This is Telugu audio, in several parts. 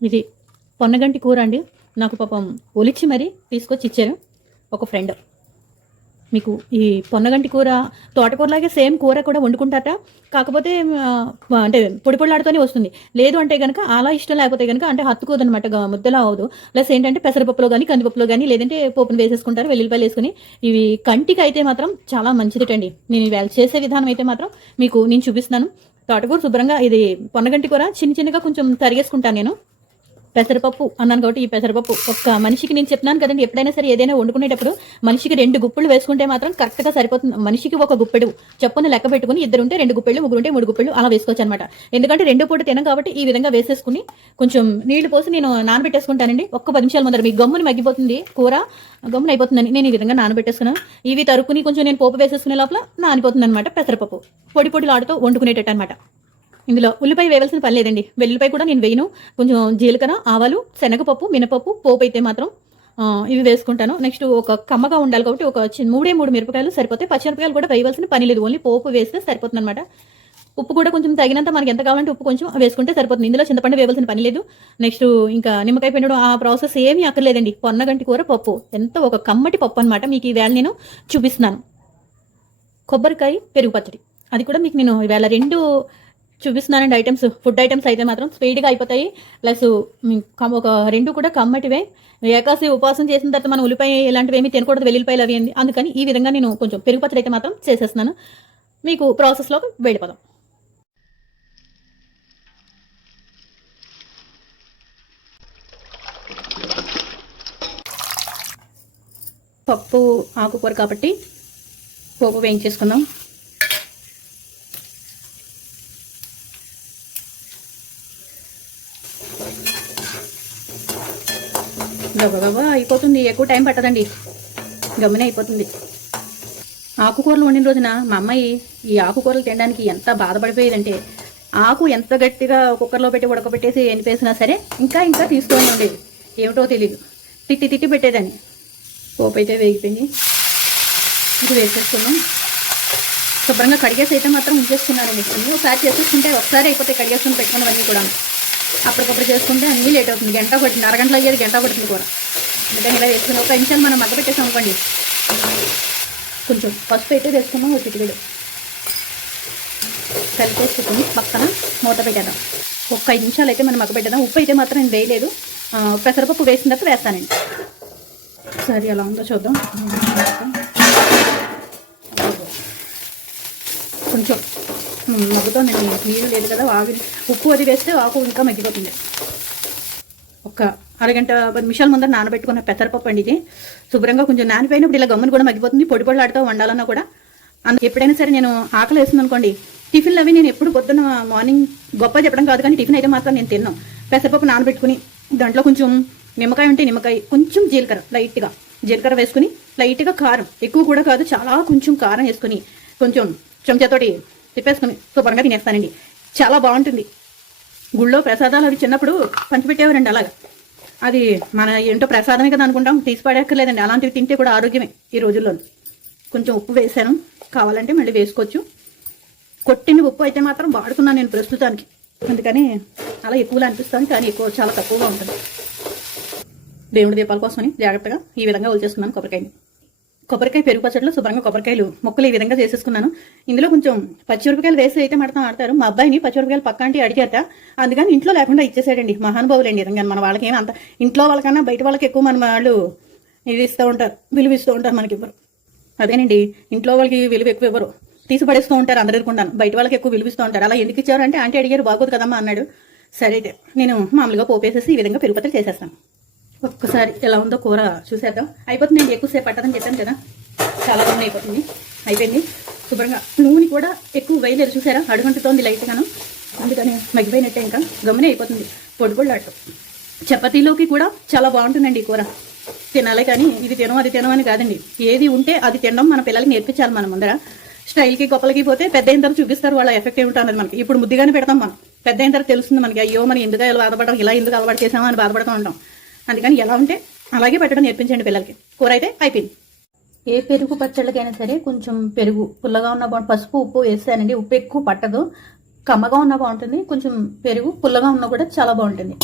ఇది పొన్నగంటి కూర అండి. నాకు పాపం ఒలిచి మరీ తీసుకొచ్చి ఇచ్చారు ఒక ఫ్రెండ్. మీకు ఈ పొన్నగంటి కూర తోటకూరలాగే సేమ్ కూర కూడా వండుకుంటారట. కాకపోతే అంటే పొడి పొడిలాడుతూనే వస్తుంది. లేదు అంటే కనుక అలా ఇష్టం లేకపోతే కనుక అంటే హత్తుకోదనమాట ముద్దలా అవ్వదు. ప్లస్ ఏంటంటే పెసరపప్పులో కానీ కందిపప్పులో కానీ లేదంటే పోపును వేసేసుకుంటారు వెల్లుల్లిపాయలు వేసుకుని. ఇవి కంటికి అయితే మాత్రం చాలా మంచిదిటండి. నేను ఇవాళ చేసే విధానం అయితే మాత్రం మీకు నేను చూపిస్తున్నాను. తోటకూర శుభ్రంగా ఇది పొన్నగంటి కూర చిన్న చిన్నగా కొంచెం తరిగేసుకుంటాను నేను. పెసరపప్పు అన్నాను కాబట్టి ఈ పెసరపప్పు. ఒక్క మనిషికి నేను చెప్తున్నాను కదండి ఎప్పుడైనా సరే ఏదైనా వండుకునేటప్పుడు మనిషికి రెండు గుప్పెళ్ళు వేసుకుంటే మాత్రం కరెక్ట్గా సరిపోతుంది. మనిషికి ఒక గుప్పెడు చప్పున లెక్క పెట్టుకుని ఇద్దరు ఉంటే రెండు గుప్పెళ్ళు ముగ్గురు ఉంటే మూడు గుప్పెళ్ళు అలా వేసుకోవచ్చు అనమాట ఎందుకంటే రెండు పూట తినం కాబట్టి ఈ విధంగా వేసేసుకుని కొంచెం నీళ్ళు పోసి నేను నానబెట్టేసుకుంటానండి. ఒక్క పది నిమిషాలు ముందర మీ గమ్ముని మగ్గిపోతుంది కూర గమ్మున అయిపోతుందని నేను ఈ విధంగా నానబెట్టేసుకున్నాను. ఇవి తరుక్కుని కొంచెం నేను పోపు వేసేసుకునే లోపల నానిపోతుంది అనమాట పెసరపప్పు. పొడి పొడి లాడుతూ వండుకునేటట్టు అనమాట ఇందులో ఉల్లిపాయ వేయాల్సిన పని లేదండి. వెల్లుల్లిపాయ కూడా నేను వేయను. కొంచెం జీలకర్ర ఆవాలు శనగపప్పు మినపప్పు పోపు అయితే మాత్రం ఇవి వేసుకుంటాను. నెక్స్ట్ ఒక కమ్మగా ఉండాలి కాబట్టి ఒక చిన్న మూడే మూడు మిరపకాయలు సరిపోతాయి పచ్చిమిరపకాయలు కూడా వేయవలసిన పని లేదు. ఓన్లీ పోపు వేస్తే సరిపోతుంది అనమాట ఉప్పు కూడా కొంచెం తగినంత మనకి ఎంత కావాలంటే ఉప్పు కొంచెం వేసుకుంటే సరిపోతుంది. ఇందులో చింతపండు వేయవలసిన పని లేదు. నెక్స్ట్ ఇంకా నిమ్మకాయ పిండడం ఆ ప్రాసెస్ ఏమీ అక్కర్లేదండి. పొన్నగంటి కూర పప్పు. ఎంత ఒక కమ్మటి పప్పు అనమాట మీకు ఈవేళ నేను చూపిస్తున్నాను. కొబ్బరికాయ పెరుగు పచ్చడి. అది కూడా మీకు నేను ఈవేళ రెండు చూపిస్తున్నానండి ఐటమ్స్ ఫుడ్ ఐటమ్స్ అయితే మాత్రం స్పీడ్గా అయిపోతాయి. ప్లస్ ఒక రెండు కూడా కమ్మటివే. ఏకాశి ఉపవాసం చేసిన తర్వాత మనం ఉల్లిపాయ ఇలాంటివి ఏమి తినకూడదు వెల్లుల్లిపాయలు అవి ఏంది అందుకని ఈ విధంగా నేను కొంచెం పెరుగు పచ్చడి అయితే మాత్రం చేసేస్తున్నాను. మీకు ప్రాసెస్లో వెళ్ళిపోదాం. పప్పు ఆకుకూర కాబట్టి పోపు వేయించేసుకుందాం. గబగబా అయిపోతుంది. ఎక్కువ టైం పట్టదండి. గమ్మునే అయిపోతుంది. ఆకుకూరలు వండిన రోజున మా అమ్మాయి ఈ ఆకుకూరలు తినడానికి ఎంత బాధపడిపోయేదంటే ఆకు ఎంత గట్టిగా కుక్కర్లో పెట్టి ఉడకబెట్టేసి ఎండిపేసినా సరే ఇంకా ఇంకా తీసుకొని ఉండేది. ఏమిటో తెలియదు తిట్టి తిట్టి పెట్టేదాన్ని. పోపు అయితే వేగిపోయింది. ఇది వేసేసుకున్నాం శుభ్రంగా కడిగేసి అయితే మాత్రం ఉంచేసుకున్నారండి అన్నీ ఒకసారి చేసేసుకుంటే ఒకసారి అయిపోతే కడిగేసుకుని పెట్టుకున్నవన్నీ కూడా అప్పటికప్పుడు చేసుకుంటే అన్నీ లేట్ అవుతుంది. గంట పట్టింది. అరగంటలో అయ్యేది గంట పడుతుంది కూర. అందుకని ఇలా వేసుకుని ఒక నిమిషాలు మనం మగ్గ పెట్టేసాం అనుకోండి. కొంచెం పసుపు అయితే వేసుకున్నాం ఒక చిటికెడు. కలిపేసుకుని పక్కన మూత పెట్టేద్దాం. ఒక్క ఐదు నిమిషాలు అయితే మనం మగ్గ పెట్టేద్దాం. ఉప్పు అయితే మాత్రం నేను వేయలేదు. పెసరపప్పు వేసిన తర్వాత వేస్తానండి. సరే ఎలా ఉందో చూద్దాం. కొంచెం మగ్గుతోందండి నీరు లేదు కదా ఆవి ఉప్పు అది వేస్తే ఆకు ఇంకా మగ్గిపోతుంది. ఒక అరగంట పది నిమిషాల ముందర నానబెట్టుకున్న పెసరపప్పు అండి ఇది. శుభ్రంగా కొంచెం నానిపోయినప్పుడు ఇలా గమ్మును కూడా మగ్గిపోతుంది. పొడి పొడలాడుతూ వండాలన్నా కూడా. అందుకు ఎప్పుడైనా సరే నేను ఆకలి వేస్తుంది అనుకోండి టిఫిన్లు అవి నేను ఎప్పుడు పొద్దున్న మార్నింగ్ గొప్ప చెప్పడం కాదు కానీ టిఫిన్ అయితే మాత్రం నేను తిన్నాను పెసరపప్పు నానబెట్టుకుని దాంట్లో కొంచెం నిమ్మకాయ ఉంటే నిమ్మకాయ కొంచెం జీలకర్ర లైట్గా. జీలకర్ర వేసుకుని లైట్గా కారం ఎక్కువ కూడా కాదు చాలా కొంచెం కారం వేసుకుని కొంచెం చెంచాతోటి తిప్పేసుకుని శుభ్రంగా తినేస్తానండి. చాలా బాగుంటుంది. గుళ్ళో ప్రసాదాలు అవి చిన్నప్పుడు పంచిపెట్టేవారండి అలాగా. అది మన ఏంటో ప్రసాదమే కదా అనుకుంటాం తీసి పడేక్కర్లేదండి అలాంటివి తింటే కూడా ఆరోగ్యమే ఈ రోజుల్లో కొంచెం ఉప్పు వేసాను. కావాలంటే మళ్ళీ వేసుకోవచ్చు. కొట్టిన ఉప్పు అయితే మాత్రం వాడుతున్నాను నేను ప్రస్తుతానికి. అందుకని అలా ఎక్కువగా అనిపిస్తాను కానీ ఎక్కువ చాలా తక్కువగా ఉంటుంది. దేవుడి దీపాల కోసమని జాగ్రత్తగా ఈ విధంగా వదిలేసుకున్నాను కొబ్బరికాయని. కొబ్బరికాయ పెరుగు పచ్చడిలో శుభ్రంగా కొబ్బరికాయలు మొక్కలు ఈ విధంగా చేసేసుకున్నాను. ఇందులో కొంచెం పచ్చిమిరపకాయలు వేసి అయితే మడతాం ఆడతారు. మా అబ్బాయిని పచ్చిమిరపకాయలు పక్కంటి అడిగారట. అందుకని ఇంట్లో లేకుండా ఇచ్చేసాడండి. మహానుభావులండి ఇదంగా మన వాళ్ళకి అంత ఇంట్లో వాళ్ళకన్నా బయట వాళ్ళకి ఎక్కువ మన వాళ్ళు ఇది ఇస్తూ ఉంటారు విలువ ఇస్తూ ఉంటారు మనకి ఇవ్వరు. అదేనండి ఇంట్లో వాళ్ళకి విలువ ఎక్కువ ఇవ్వరు. తీసిపడేస్తూ ఉంటారు అందరు ఎదుర్కొంటాను బయట వాళ్ళకి ఎక్కువ విలువిస్తూ ఉంటారు. అలా ఎందుకు ఇచ్చారు అంటే ఆంటీ అడిగారు బాగోదు కదమ్మా అన్నాడు. సరే అయితే నేను మామూలుగా పోపేసేసి ఈ విధంగా పెరుగు చేసేస్తాను. ఒక్కసారి ఎలా ఉందో కూర చూసేద్దాం. అయిపోతుంది నేను ఎక్కువసేపు పట్టదని చెప్పాను కదా. చాలా నూనె అయిపోతుంది. అయిపోయింది. శుభ్రంగా. నూనె కూడా ఎక్కువ వేయలేదు చూసారా? అడుగంటుతోంది లైట్గాను. అందుకని మగ్గిపోయినట్టే ఇంకా. గమ్మునే అయిపోతుంది. పొడి చపాతీలోకి కూడా చాలా బాగుంటుందండి ఈ కూర. తినాలి కానీ ఇది తినం అది తినం అని కాదండి. ఏది ఉంటే అది తినడం మన పిల్లలకి నేర్పించాలి మనం ముందర. స్టైల్కి గొప్పలకి పోతే పెద్ద అయిన తర్వాత చూపిస్తారు వాళ్ళ ఎఫెక్ట్ ఏమిటో మనకి. ఇప్పుడు ముద్దుగానే పెడతాం మనం. పెద్ద అయిన తర్వాత తెలుస్తుంది మనకి అయ్యో మనం ఎందుకు ఇలా బాధపడడం ఇలా ఎందుకు అలవాటు చేసామో అని బాధపడుతూ ఉంటాం. అందుకని ఎలా ఉంటే అలాగే పెట్టడం నేర్పించండి పిల్లలకి. కూర అయితే అయిపోయింది. ఏ పెరుగు పచ్చళ్ళకైనా సరే కొంచెం పెరుగు. పుల్లగా ఉన్న బాగుంటుంది పసుపు ఉప్పు వేస్తానండి ఉప్పు ఎక్కువ పట్టదు. కమ్మగా ఉన్న బాగుంటుంది. కొంచెం పెరుగు పుల్లగా ఉన్నా కూడా చాలా బాగుంటుంది.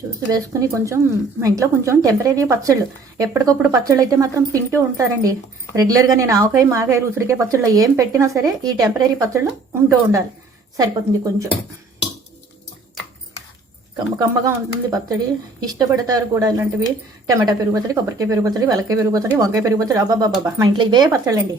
చూసి వేసుకుని కొంచెం మా ఇంట్లో కొంచెం టెంపరీ పచ్చళ్ళు. ఎప్పటికప్పుడు పచ్చళ్ళు అయితే మాత్రం తింటూ ఉంటారండి. రెగ్యులర్గా నేను ఆవకాయ మాగాయ ఉసిరికాయ పచ్చళ్ళు ఏం పెట్టినా సరే ఈ టెంపరీ పచ్చళ్ళు ఉంటూ ఉండాలి. సరిపోతుంది కొంచెం. కమ్మ కమ్మగా ఉంటుంది పచ్చడి ఇష్టపడతారు కూడా ఇలాంటివి. టమాటా పెరుగు పచ్చడి కొబ్బరికాయ పెరుగు పచ్చడి వెలకాయ పెరుగు పచ్చడి వంకాయ పెరుగు పచ్చడి అబ్బాబాబా మా ఇంట్లో ఇవే పచ్చళ్ళండి